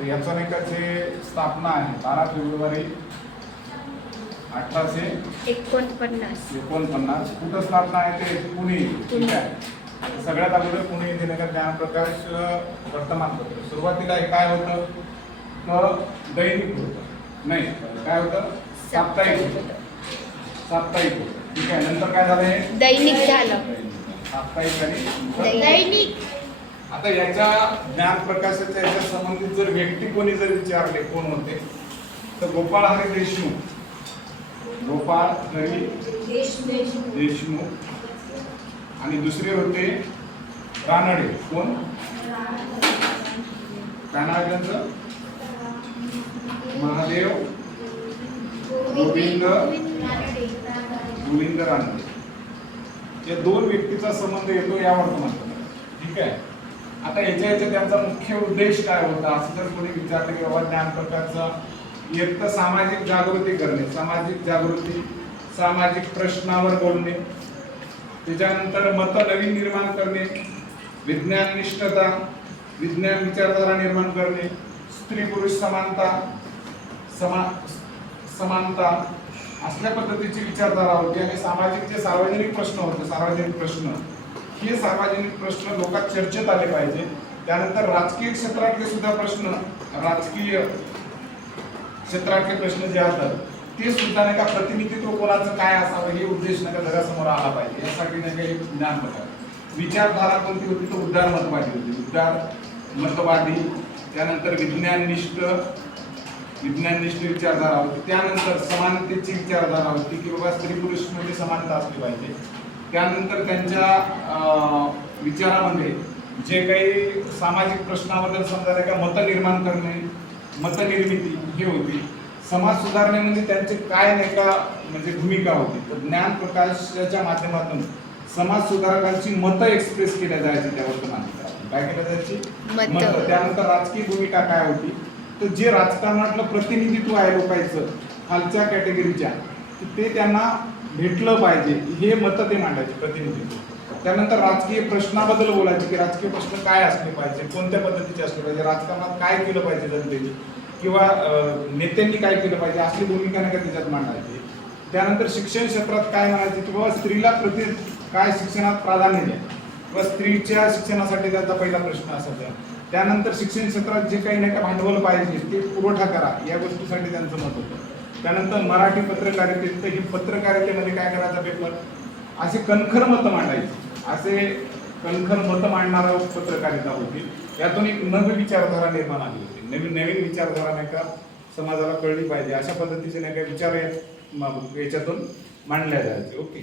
तर याचा नाही का जे स्थापना आहे 12 फेब्रुवारी 1849 कुठं स्थापना आहे ते पुणे, ठीक आहे. सगळ्यात अगोदर पुणे येथे नाही का ज्ञानप्रकाश वर्तमानपत्र. सुरुवातीला काय होतं तर दैनिक होतं, नाही काय होतं साप्ताहिक होतं, ठीक आहे. नंतर काय झालं हे दैनिक झालं, साप्ताहिक आणि दैनिक. आता याच्या ज्ञानप्रकाशाच्या याच्या संबंधित जर व्यक्ती कोणी जर विचारले कोण होते तर गोपाळ हरी देशमुख आणि दुसरे होते रानडे. कोण? काय नाव आहे त्यांचं? महादेव गोविंद रानडे. या दोन व्यक्तीचा संबंध येतो या वर्तमानपत्रात, ठीक आहे. आता याच्या त्यांचा मुख्य उद्देश काय होता असं जर कोणी विचारलं की बाबा ज्ञानप्रकाशचा एक तर सामाजिक जागृती करणे, सामाजिक प्रश्नावर बोलणे, त्याच्यानंतर मत नवीन निर्माण करणे, विज्ञान निष्ठता, विज्ञान विचारधारा निर्माण करणे, स्त्री पुरुष समानता असल्या पद्धतीची विचारधारा होती. आणि सामाजिक जे सार्वजनिक प्रश्न होते, सार्वजनिक प्रश्न लोकात चर्चेत आले पाहिजे. त्यानंतर राजकीय क्षेत्रातले सुद्धा प्रश्न, जे असतात ते सुद्धा नाही का प्रतिनिधित्व कोणाचं काय असावं हे उद्देश नाही का जगासमोर आला पाहिजे. यासाठी नाही का एक ज्ञानप्रकार विचारधारा कोणती होती तर उदार मतवादी, त्यानंतर विज्ञाननिष्ठ विचारधारा होती. त्यानंतर समानतेची विचारधारा होती की बाबा स्त्री पुरुष मध्ये समानता असली पाहिजे. त्यानंतर त्यांच्या विचारामध्ये जे काही सामाजिक प्रश्नाबद्दल समजा नाही का मतनिर्मिती हे होती. समाज सुधारणेमध्ये त्यांचे काय नाही का म्हणजे भूमिका होती. तर ज्ञान प्रकाशाच्या माध्यमातून समाज सुधारकांची मतं एक्सप्रेस केल्या जायची त्या वर्तमानपत्रात. काय केल्या जायची? मतं. त्यानंतर राजकीय भूमिका काय होती तर जे राजकारणातलं प्रतिनिधित्व आहे लोकांचं खालच्या कॅटेगरीच्या ते त्यांना भेटलं पाहिजे हे मतं ते मांडायचे प्रतिनिधित्व. त्यानंतर राजकीय प्रश्नाबद्दल बोलायचे की राजकीय प्रश्न काय असले पाहिजे, कोणत्या पद्धतीचे असले पाहिजे, राजकारणात काय केलं पाहिजे जनतेने किंवा नेत्यांनी काय केलं पाहिजे असली भूमिका नाही का त्याच्यात मांडायची. त्यानंतर शिक्षण क्षेत्रात काय म्हणायचे की बाबा स्त्रीला काय शिक्षणात प्राधान्य द्या किंवा स्त्रीच्या शिक्षणासाठी त्यांचा पहिला प्रश्न असायचा. त्यानंतर शिक्षण क्षेत्रात जे काही नाही का भांडवल पाहिजे ते पुरवठा करा या गोष्टीसाठी त्यांचं मत होतं. त्यानंतर मराठी पत्रकारितेत ही पत्रकारितेमध्ये काय करायचा पेपर असे कणखर मतं मांडणारा पत्रकारिता होती. यातून एक नवी विचारधारा निर्माण आली होती. नवीन विचारधारा नाही का समाजाला कळली पाहिजे अशा पद्धतीचे नाही का विचार याच्यातून मांडल्या जायचे. ओके.